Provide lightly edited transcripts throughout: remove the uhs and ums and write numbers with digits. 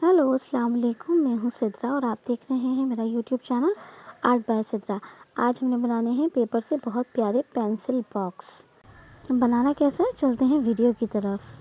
Hello अस्सलाम वालेकुम। मैं हूँ सिद्रा और आप देख रहे हैं मेरा YouTube channel art bye Sidra. आज हमने बनाने हैं पेपर से बहुत प्यारे पेंसिल बॉक्स। बनाना कैसा है, चलते हैं वीडियो की तरफ।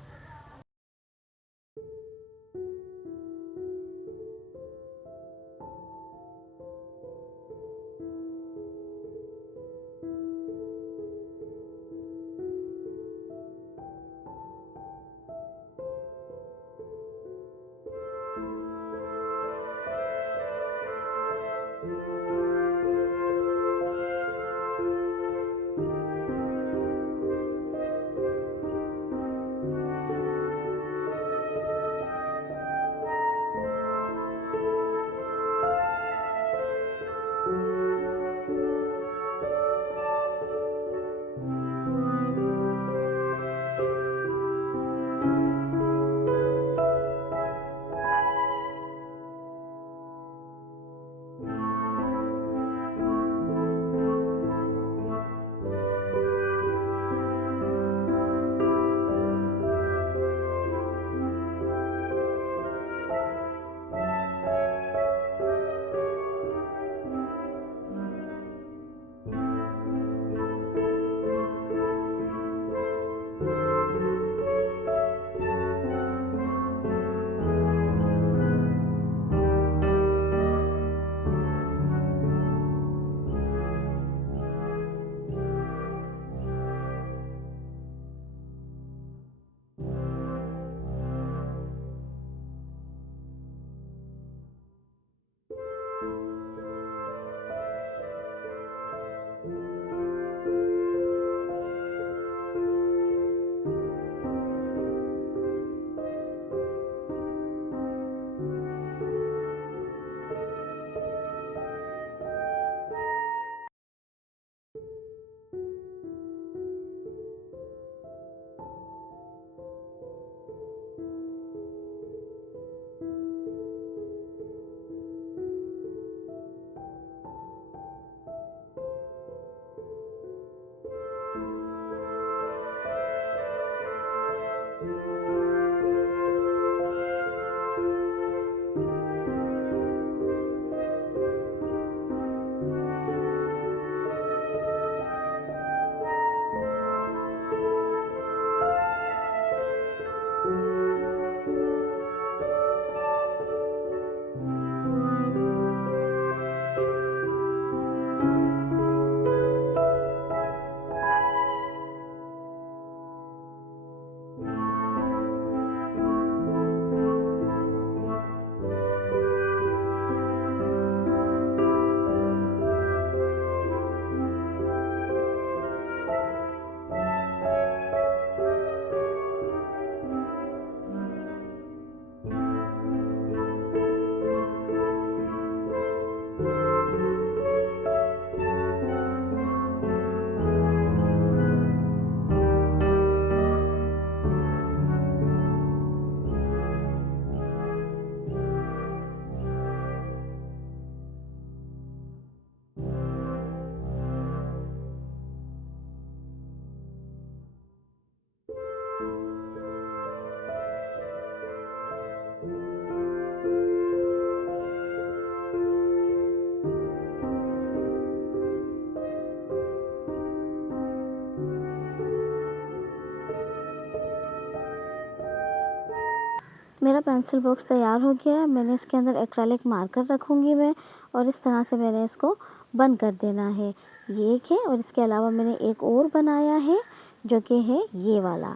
मेरा पेंसिल बॉक्स तैयार हो गया है। मैंने इसके अंदर एक्रेलिक मार्कर रखूँगी मैं, और इस तरह से मैंने इसको बंद कर देना है। ये एक है, और इसके अलावा मैंने एक और बनाया है जो कि है ये वाला।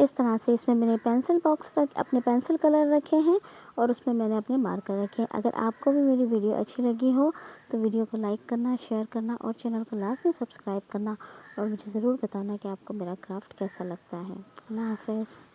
इस तरह से इसमें मैंने पेंसिल बॉक्स अपने पेंसिल कलर रखे हैं और उसमें मैंने अपने मार्कर रखे हैं। अगर आपको भी मेरी वीडियो अच्छी लगी हो तो वीडियो को लाइक करना, शेयर करना और चैनल को लाजमी सब्सक्राइब करना, और मुझे ज़रूर बताना कि आपको मेरा क्राफ्ट कैसा लगता है। अल्लाह हाफ़िज़।